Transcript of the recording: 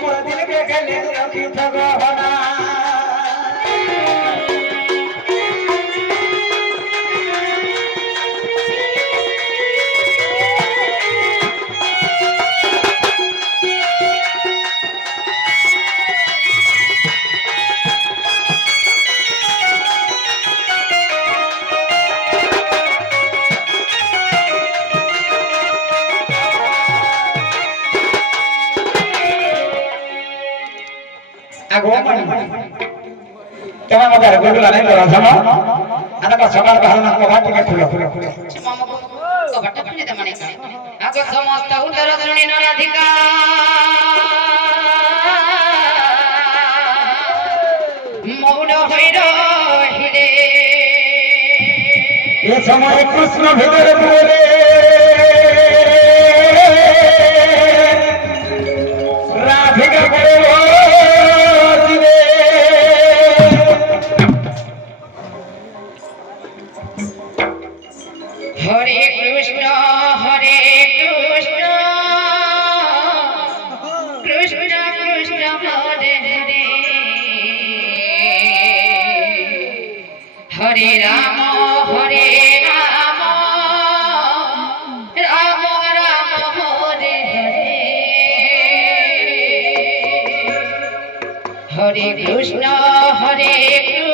মোরা দিলকে গেলে রবি গহনা Jangan ada guru lain orang sama. Anak sekolah karena kohat juga kuliah. kohat apa nih teman ini? Aku semua tahun terus ini noladikan. Mau dohiro hile. Ye samay Krishna bhedar bole. Radhika bole. Hare Krishna, Krishna Krishna, Hare Hare, Hare Rama, Rama Rama, Hare Hare, Hare Krishna, Krishna.